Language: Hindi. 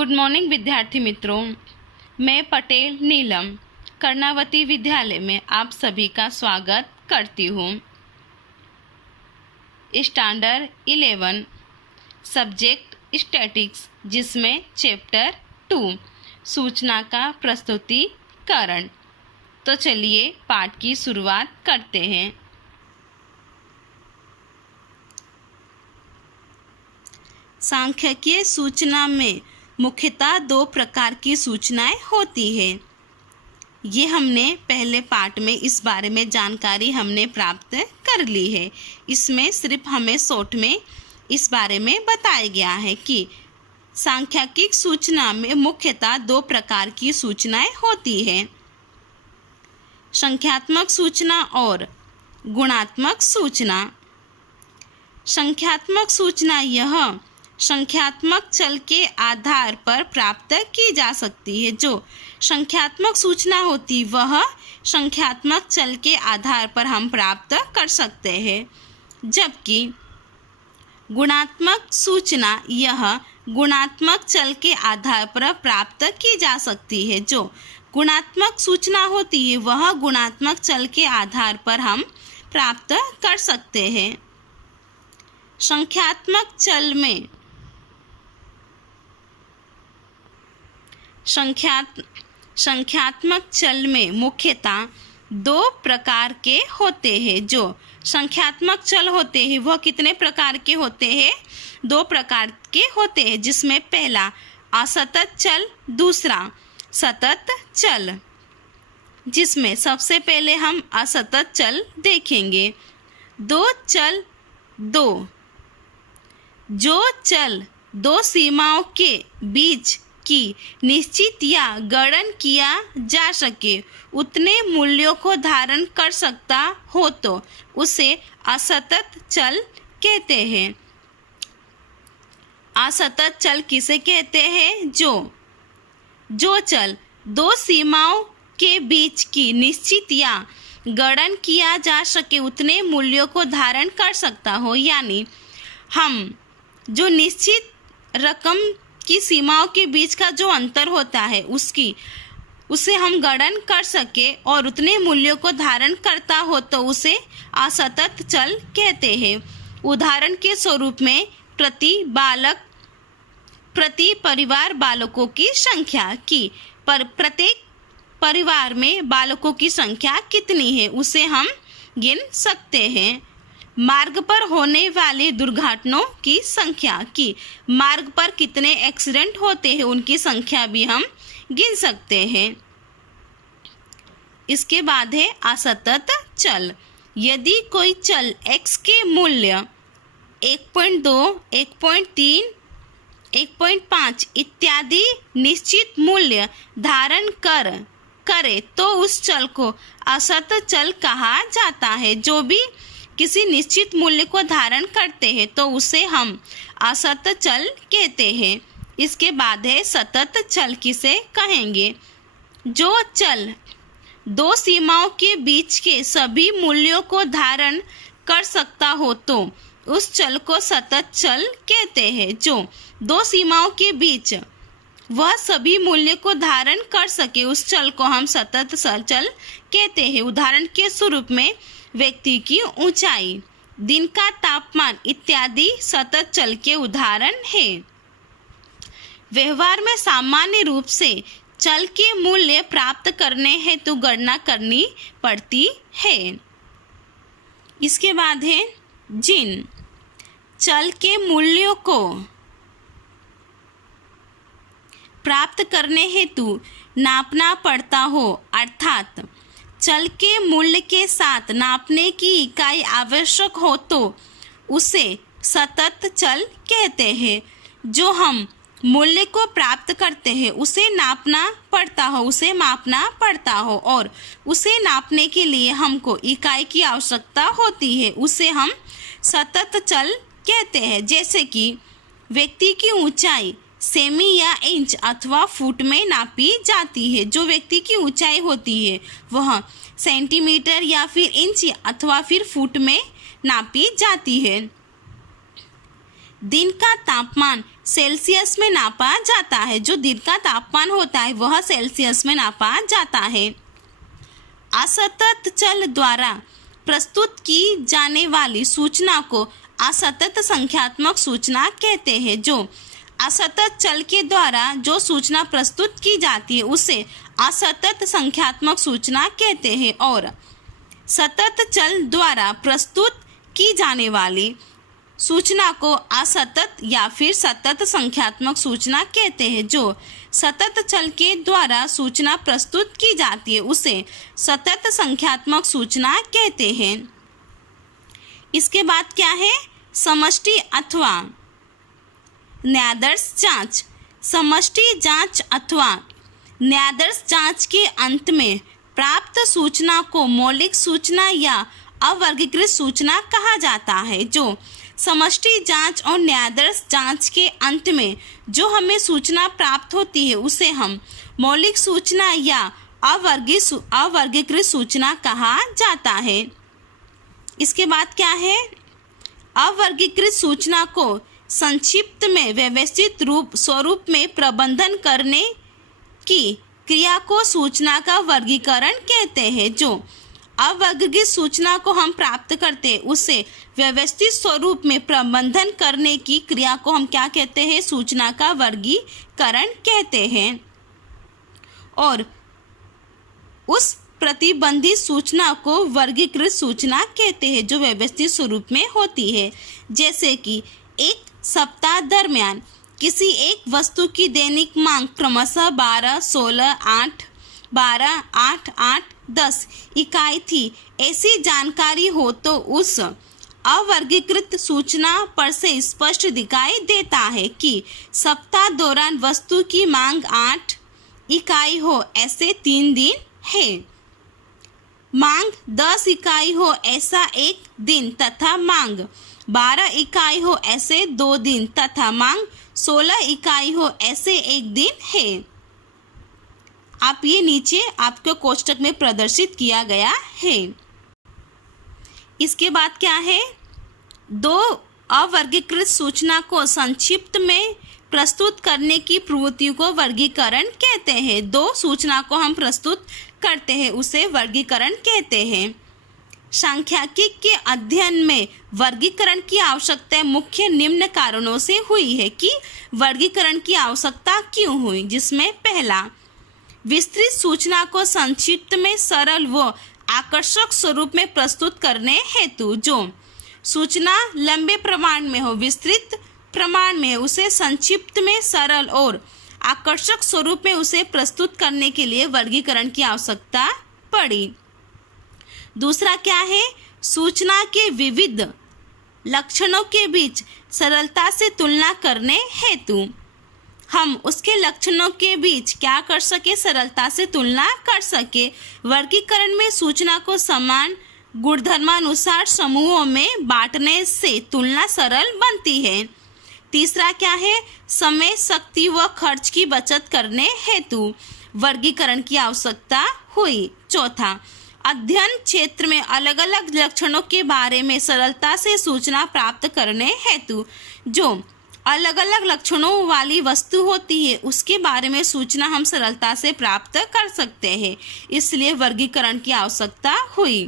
गुड मॉर्निंग विद्यार्थी मित्रों, मैं पटेल नीलम कर्णावती विद्यालय में आप सभी का स्वागत करती हूँ। स्टैंडर्ड 11 सब्जेक्ट स्टैटिक्स, जिसमें चैप्टर 2 सूचना का प्रस्तुतिकरण। तो चलिए पाठ की शुरुआत करते हैं। सांख्यिकीय सूचना में मुख्यतः 2 प्रकार की सूचनाएं होती है। ये हमने पहले पाठ में इस बारे में जानकारी हमने प्राप्त कर ली है। इसमें सिर्फ हमें शॉर्ट में इस बारे में बताया गया है कि सांख्यिकीय सूचना में मुख्यतः 2 प्रकार की सूचनाएं होती है, संख्यात्मक सूचना और गुणात्मक सूचना। संख्यात्मक सूचना यह संख्यात्मक चल के आधार पर प्राप्त की जा सकती है। जो संख्यात्मक सूचना होती वह संख्यात्मक चल के आधार पर हम प्राप्त कर सकते हैं, जबकि गुणात्मक सूचना यह गुणात्मक चल के आधार पर प्राप्त की जा सकती है। जो गुणात्मक सूचना होती है वह गुणात्मक चल के आधार पर हम प्राप्त कर सकते हैं। संख्यात्मक चल में मुख्यतः 2 प्रकार के होते हैं। जो संख्यात्मक चल होते हैं वह कितने प्रकार के होते हैं? 2 प्रकार के होते हैं, जिसमें पहला असतत चल, दूसरा सतत चल। जिसमें सबसे पहले हम असतत चल देखेंगे। 2 चल 2, जो चल 2 सीमाओं के बीच की निश्चित या गणन किया जा सके उतने मूल्यों को धारण कर सकता हो तो उसे असतत चल कहते हैं। असतत चल किसे कहते हैं? जो चल 2 सीमाओं के बीच की निश्चित या गणन किया जा सके उतने मूल्यों को धारण कर सकता हो, यानी हम जो निश्चित रकम की सीमाओं के बीच का जो अंतर होता है उसे हम गणन कर सके और उतने मूल्यों को धारण करता हो तो उसे असतत चल कहते हैं। उदाहरण के स्वरूप में प्रति परिवार बालकों की संख्या की प्रत्येक परिवार में बालकों की संख्या कितनी है उसे हम गिन सकते हैं। मार्ग पर होने वाली दुर्घटनाओं की संख्या की मार्ग पर कितने एक्सीडेंट होते हैं उनकी संख्या भी हम गिन सकते हैं। इसके बाद है असतत चल। यदि कोई चल x के मूल्य 1.2, 1.3, 1.5 इत्यादि निश्चित मूल्य धारण करे तो उस चल को असतत चल कहा जाता है। जो भी किसी निश्चित मूल्य को धारण करते हैं तो उसे हम असतत चल कहते हैं। इसके बाद है सतत चल किसे कहेंगे? जो चल 2 सीमाओं के बीच के सभी मूल्यों को धारण कर सकता हो तो उस चल को सतत चल कहते हैं। जो 2 सीमाओं के बीच वह सभी मूल्य को धारण कर सके उस चल को हम सतत चल कहते हैं। उदाहरण के स्वरूप में व्यक्ति की ऊंचाई, दिन का तापमान इत्यादि सतत चल के उदाहरण है। व्यवहार में सामान्य रूप से चल के मूल्य प्राप्त करने हेतु गणना करनी पड़ती है। इसके बाद है जिन चल के मूल्यों को प्राप्त करने हेतु नापना पड़ता हो, अर्थात चल के मूल्य के साथ नापने की इकाई आवश्यक हो तो उसे सतत चल कहते हैं। जो हम मूल्य को प्राप्त करते हैं उसे नापना पड़ता हो, उसे मापना पड़ता हो और उसे नापने के लिए हमको इकाई की आवश्यकता होती है, उसे हम सतत चल कहते हैं। जैसे कि व्यक्ति की ऊंचाई सेमी या इंच अथवा फुट में नापी जाती है। जो व्यक्ति की ऊंचाई होती है वह सेंटीमीटर या फिर इंच अथवा फिर फुट में नापी जाती है। दिन का तापमान सेल्सियस में नापा जाता है। जो दिन का तापमान होता है वह सेल्सियस में नापा जाता है। असतत चल द्वारा प्रस्तुत की जाने वाली सूचना को असतत संख्यात्मक सूचना कहते हैं। जो असतत चल के द्वारा जो सूचना प्रस्तुत की जाती है उसे असतत संख्यात्मक सूचना कहते हैं और सतत चल द्वारा प्रस्तुत की जाने वाली सूचना को असतत या फिर सतत संख्यात्मक सूचना कहते हैं। जो सतत चल के द्वारा सूचना प्रस्तुत की जाती है उसे सतत संख्यात्मक सूचना कहते हैं। इसके बाद क्या है? समष्टि अथवा न्यादर्श जांच। समष्टि जांच अथवा न्यादर्श जांच के अंत में प्राप्त सूचना को मौलिक सूचना या अवर्गीकृत सूचना कहा जाता है। जो समष्टि जांच और न्यादर्श जांच के अंत में जो हमें सूचना प्राप्त होती है उसे हम मौलिक सूचना या अवर्गीकृत सूचना कहा जाता है। इसके बाद क्या है? अवर्गीकृत सूचना को संक्षिप्त में व्यवस्थित स्वरूप में प्रबंधन करने की क्रिया को सूचना का वर्गीकरण कहते हैं। जो अवर्गीकृत सूचना को हम प्राप्त करते हैं उसे व्यवस्थित स्वरूप में प्रबंधन करने की क्रिया को हम क्या कहते हैं? सूचना का वर्गीकरण कहते हैं। और उस प्रतिबंधित सूचना को वर्गीकृत सूचना कहते हैं जो व्यवस्थित स्वरूप में होती है। जैसे कि एक सप्ताह दरमियान किसी एक वस्तु की दैनिक मांग क्रमशः 12, 16, 8, 12, 8, 8, 10 इकाई थी। ऐसी जानकारी हो तो उस अवर्गीकृत सूचना पर से स्पष्ट दिखाई देता है कि सप्ताह दौरान वस्तु की मांग 8 इकाई हो ऐसे 3 दिन है, मांग 10 इकाई हो ऐसा 1 दिन तथा मांग 12 इकाई हो ऐसे 2 दिन तथा मांग 16 इकाई हो ऐसे 1 दिन है। आप ये नीचे आपके कोष्टक में प्रदर्शित किया गया है। इसके बाद क्या है? दो अवर्गीकृत सूचना को संक्षिप्त में प्रस्तुत करने की प्रवृत्ति को वर्गीकरण कहते हैं। दो सूचना को हम प्रस्तुत करते हैं उसे वर्गीकरण कहते हैं। सांख्यिकी के अध्ययन में वर्गीकरण की आवश्यकता मुख्य निम्न कारणों से हुई है कि वर्गीकरण की आवश्यकता क्यों हुई, जिसमें पहला, विस्तृत सूचना को संक्षिप्त में सरल व आकर्षक स्वरूप में प्रस्तुत करने हेतु जो सूचना लंबे प्रमाण में हो, विस्तृत प्रमाण में उसे संक्षिप्त में सरल और आकर्षक स्वरूप में उसे प्रस्तुत करने के लिए वर्गीकरण की आवश्यकता पड़ी। दूसरा क्या है? सूचना के विविध लक्षणों के बीच सरलता से तुलना करने हेतु हम उसके लक्षणों के बीच क्या कर सके? सरलता से तुलना कर सके। वर्गीकरण में सूचना को समान गुणधर्मानुसार समूहों में बांटने से तुलना सरल बनती है। तीसरा क्या है? समय, शक्ति व खर्च की बचत करने हेतु वर्गीकरण की आवश्यकता हुई। चौथा, अध्ययन क्षेत्र में अलग अलग लक्षणों के बारे में सरलता से सूचना प्राप्त करने हेतु जो अलग अलग लक्षणों वाली वस्तु होती है उसके बारे में सूचना हम सरलता से प्राप्त कर सकते हैं, इसलिए वर्गीकरण की आवश्यकता हुई।